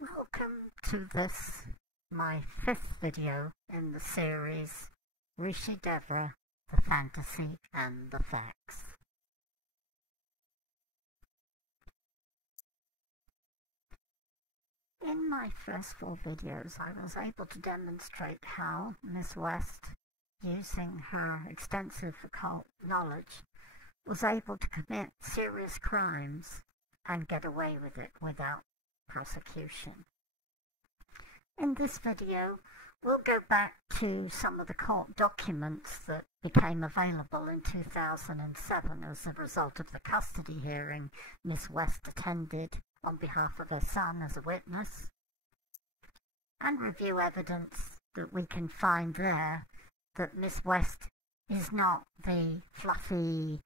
Welcome to this, my 5th video in the series, Rishi Devra, the Fantasy and the Facts. In my first 4 videos, I was able to demonstrate how Miss West, using her extensive occult knowledge, was able to commit serious crimes and get away with it without prosecution. In this video, we'll go back to some of the court documents that became available in 2007 as a result of the custody hearing Miss West attended on behalf of her son as a witness, and review evidence that we can find there that Miss West is not the fluffy,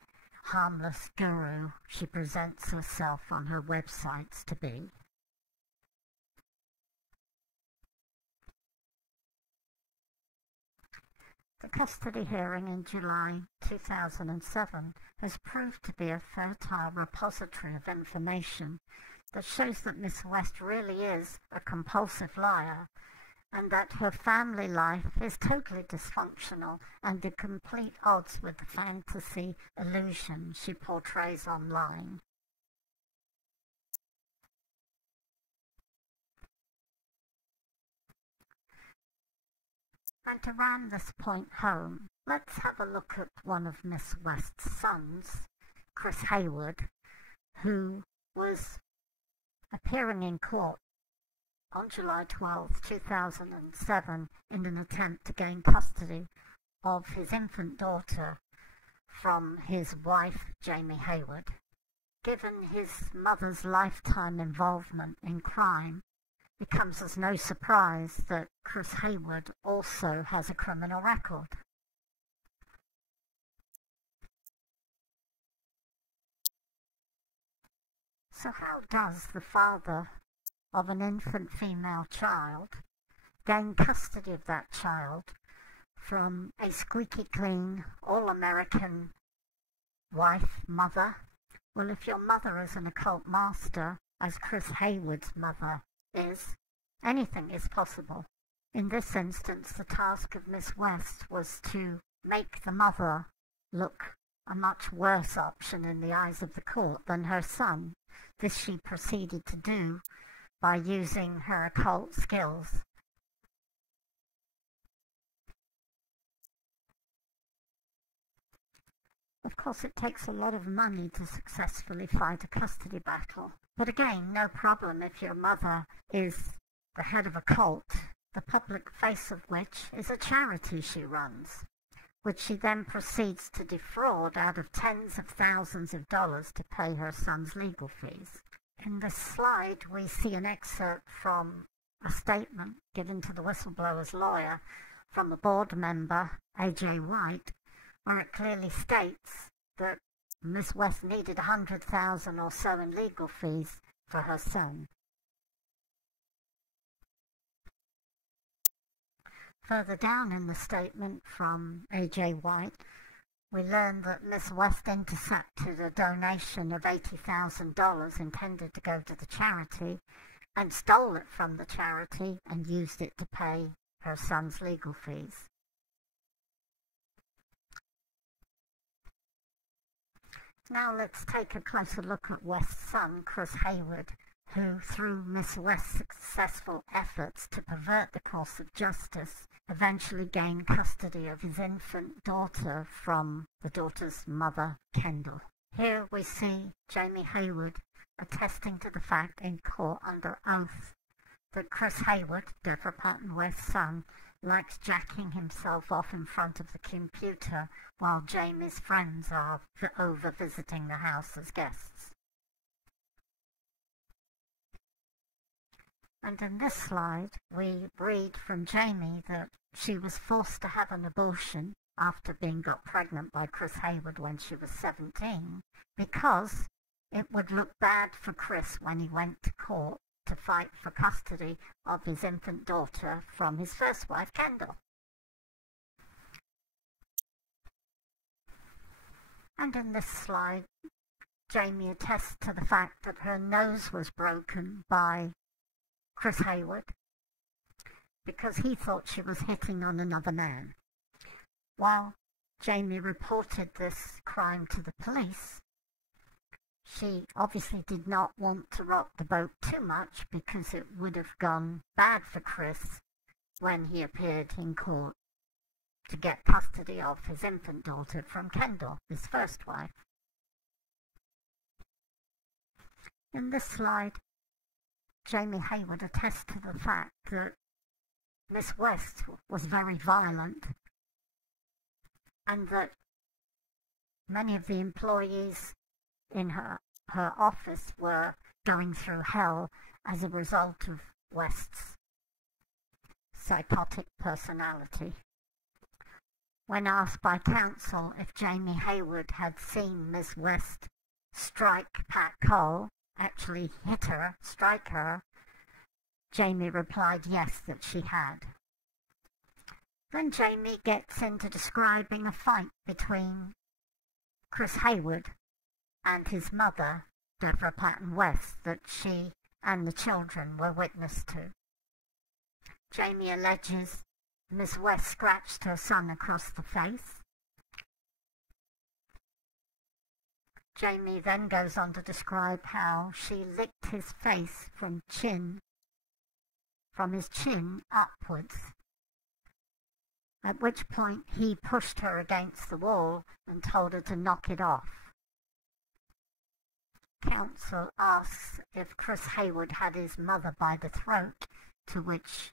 harmless guru she presents herself on her websites to be. The custody hearing in July 2007 has proved to be a fertile repository of information that shows that Miss West really is a compulsive liar, and that her family life is totally dysfunctional and at complete odds with the fantasy illusion she portrays online. And to ram this point home, let's have a look at one of Miss West's sons, Chris Haywood, who was appearing in court on July 12, 2007 in an attempt to gain custody of his infant daughter from his wife, Jamie Haywood. Given his mother's lifetime involvement in crime, it comes as no surprise that Chris Haywood also has a criminal record. So how does the father of an infant female child gain custody of that child from a squeaky clean, all-American wife, mother? Well, if your mother is an occult master, as Chris Haywood's mother is, anything is possible. In this instance, the task of Miss West was to make the mother look a much worse option in the eyes of the court than her son. This she proceeded to do by using her occult skills. Of course, it takes a lot of money to successfully fight a custody battle. But again, no problem if your mother is the head of a cult, the public face of which is a charity she runs, which she then proceeds to defraud out of tens of thousands of dollars to pay her son's legal fees. In this slide, we see an excerpt from a statement given to the whistleblower's lawyer from a board member, A.J. White, where it clearly states that Miss West needed $100,000 or so in legal fees for her son. Further down in the statement from A.J. White, we learn that Miss West intercepted a donation of $80,000 intended to go to the charity and stole it from the charity and used it to pay her son's legal fees. Now let's take a closer look at West's son, Chris Haywood, who, through Miss West's successful efforts to pervert the course of justice, eventually gained custody of his infant daughter from the daughter's mother, Kendall. Here we see Jamie Haywood attesting to the fact in court under oath that Chris Haywood, Devra Patton West's son, likes jacking himself off in front of the computer while Jamie's friends are over visiting the house as guests. And in this slide, we read from Jamie that she was forced to have an abortion after being got pregnant by Chris Haywood when she was 17, because it would look bad for Chris when he went to court to fight for custody of his infant daughter from his first wife, Kendall. And in this slide, Jamie attests to the fact that her nose was broken by Chris Hayward, because he thought she was hitting on another man. While Jamie reported this crime to the police, she obviously did not want to rock the boat too much because it would have gone bad for Chris when he appeared in court to get custody of his infant daughter from Kendall, his first wife. In this slide, Jamie Hayward attests to the fact that Miss West was very violent and that many of the employees in her office were going through hell as a result of West's psychotic personality. When asked by counsel if Jamie Hayward had seen Miss West strike Pat Cole, actually hit her, strike her, Jamie replied yes, that she had. Then Jamie gets into describing a fight between Chris Hayward and his mother, Devra Patton West, that she and the children were witness to. Jamie alleges Miss West scratched her son across the face. Jamie then goes on to describe how she licked his face from his chin upwards, at which point he pushed her against the wall and told her to knock it off. Counsel asks if Chris Hayward had his mother by the throat, to which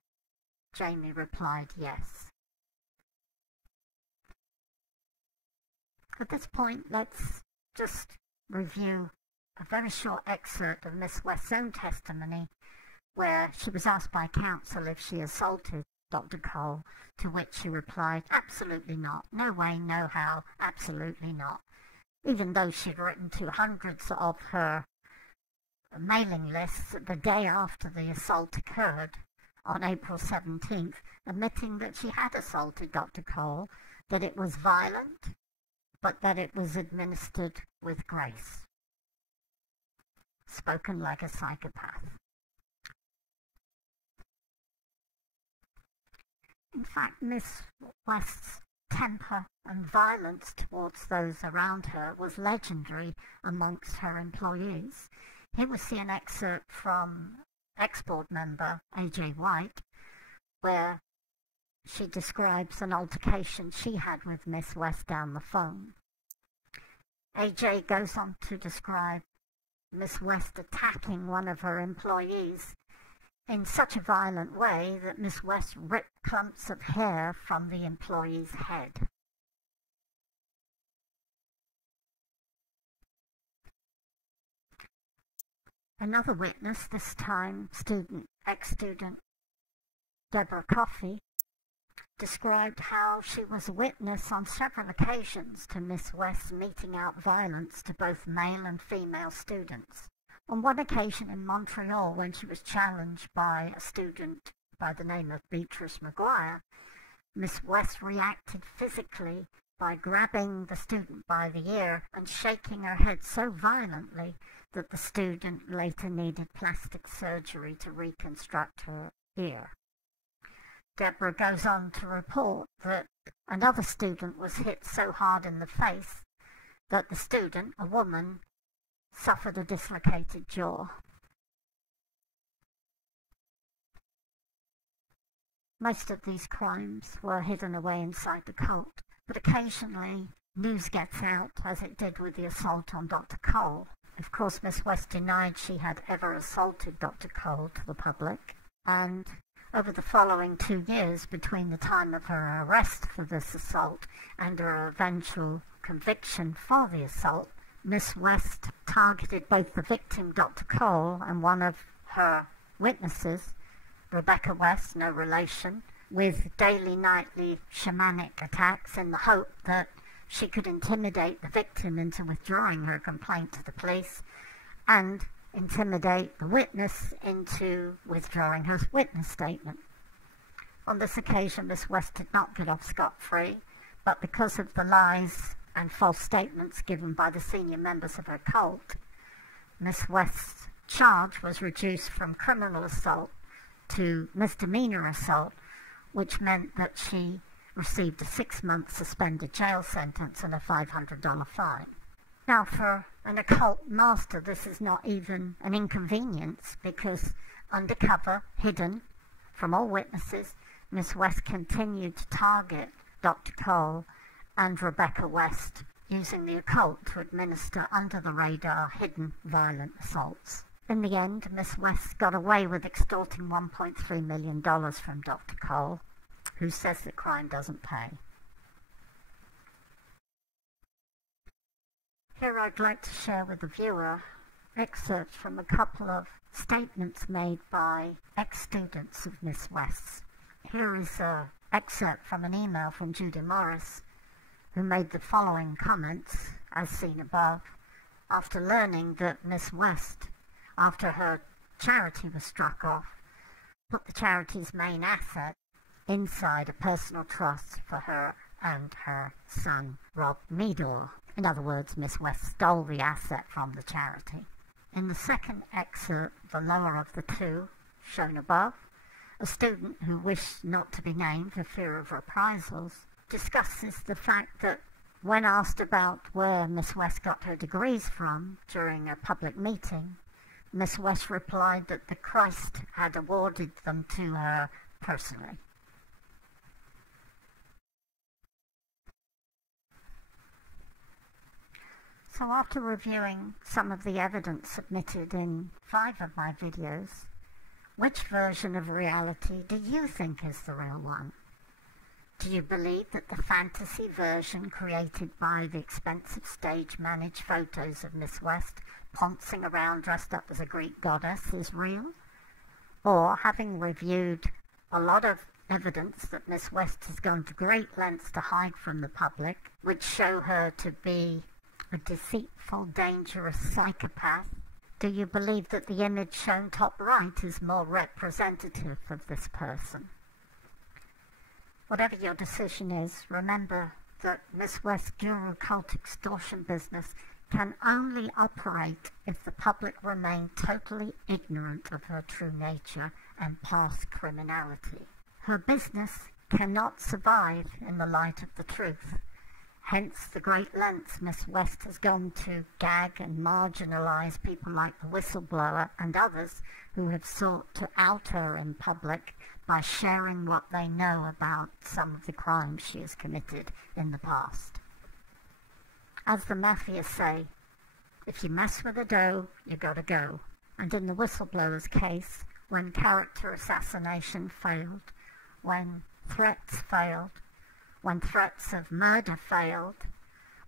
Jamie replied yes. At this point, let's just review a very short excerpt of Miss West's own testimony, where she was asked by counsel if she assaulted Dr. Cole, to which she replied, absolutely not, no way, no how, absolutely not. Even though she'd written to hundreds of her mailing lists the day after the assault occurred on April 17th, admitting that she had assaulted Dr. Cole, that it was violent, but that it was administered with grace. Spoken like a psychopath. In fact, Miss West's temper and violence towards those around her was legendary amongst her employees. Here we see an excerpt from ex-board member A.J. White, where she describes an altercation she had with Miss West down the phone. A.J. goes on to describe Miss West attacking one of her employees in such a violent way that Miss West ripped clumps of hair from the employee's head. Another witness, this time ex-student Devra Coffey, described how she was a witness on several occasions to Miss West meting out violence to both male and female students. On one occasion in Montreal, when she was challenged by a student by the name of Beatrice McGuire, Miss West reacted physically by grabbing the student by the ear and shaking her head so violently that the student later needed plastic surgery to reconstruct her ear. Devra goes on to report that another student was hit so hard in the face that the student, a woman, suffered a dislocated jaw. Most of these crimes were hidden away inside the cult, but occasionally news gets out, as it did with the assault on Dr. Cole. Of course, Miss West denied she had ever assaulted Dr. Cole to the public, and over the following 2 years, between the time of her arrest for this assault and her eventual conviction for the assault, Miss West targeted both the victim, Dr. Cole, and one of her witnesses, Rebecca West, no relation, with daily, nightly shamanic attacks in the hope that she could intimidate the victim into withdrawing her complaint to the police and intimidate the witness into withdrawing her witness statement. On this occasion, Miss West did not get off scot-free, but because of the lies and false statements given by the senior members of her cult, Miss West's charge was reduced from criminal assault to misdemeanor assault, which meant that she received a 6-month suspended jail sentence and a $500 fine. Now, for an occult master, this is not even an inconvenience, because undercover, hidden from all witnesses, Miss West continued to target Dr. Cole and Rebecca West, using the occult to administer under-the-radar, hidden violent assaults. In the end, Miss West got away with extorting $1.3 million from Dr. Cole, who says the crime doesn't pay. Here I'd like to share with the viewer excerpts from a couple of statements made by ex-students of Miss West's. Here is an excerpt from an email from Judy Morris, who made the following comments, as seen above, after learning that Miss West, after her charity was struck off, put the charity's main asset inside a personal trust for her and her son, Rob Meador. In other words, Miss West stole the asset from the charity. In the second excerpt, the lower of the two, shown above, a student who wished not to be named for fear of reprisals discusses the fact that when asked about where Miss West got her degrees from during a public meeting, Miss West replied that the Christ had awarded them to her personally. So after reviewing some of the evidence submitted in 5 of my videos, which version of reality do you think is the real one? Do you believe that the fantasy version created by the expensive stage-managed photos of Miss West pouncing around dressed up as a Greek goddess is real? Or, having reviewed a lot of evidence that Miss West has gone to great lengths to hide from the public, which show her to be a deceitful, dangerous psychopath, do you believe that the image shown top right is more representative of this person? Whatever your decision is, remember that Miss West's guru cult extortion business can only operate if the public remain totally ignorant of her true nature and past criminality. Her business cannot survive in the light of the truth. Hence the great lengths Miss West has gone to gag and marginalize people like the whistleblower and others who have sought to out her in public by sharing what they know about some of the crimes she has committed in the past. As the mafia say, if you mess with the dough, you gotta go. And in the whistleblower's case, when character assassination failed, when threats failed, when threats of murder failed,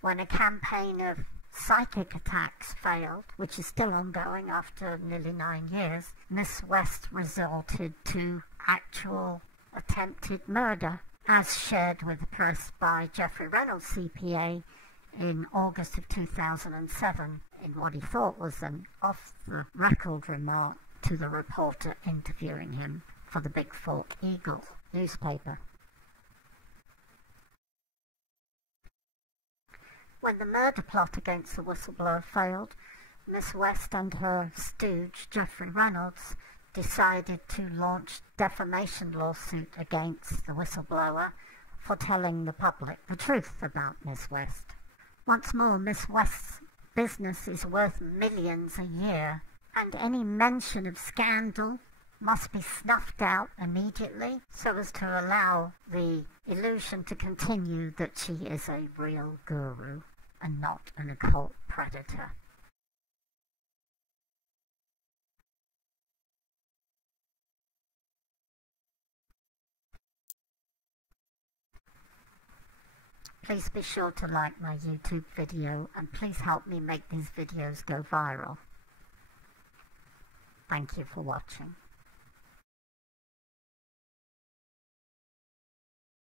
when a campaign of psychic attacks failed, which is still ongoing after nearly 9 years, Miss West resorted to actual attempted murder, as shared with the press by Jeffrey Reynolds' CPA in August of 2007 in what he thought was an off-the-record remark to the reporter interviewing him for the Big Fork Eagle newspaper. When the murder plot against the whistleblower failed, Miss West and her stooge, Jeffrey Reynolds, decided to launch defamation lawsuit against the whistleblower for telling the public the truth about Miss West. Once more, Miss West's business is worth millions a year, and any mention of scandal must be snuffed out immediately so as to allow the illusion to continue that she is a real guru and not an occult predator. Please be sure to like my YouTube video and please help me make these videos go viral. Thank you for watching.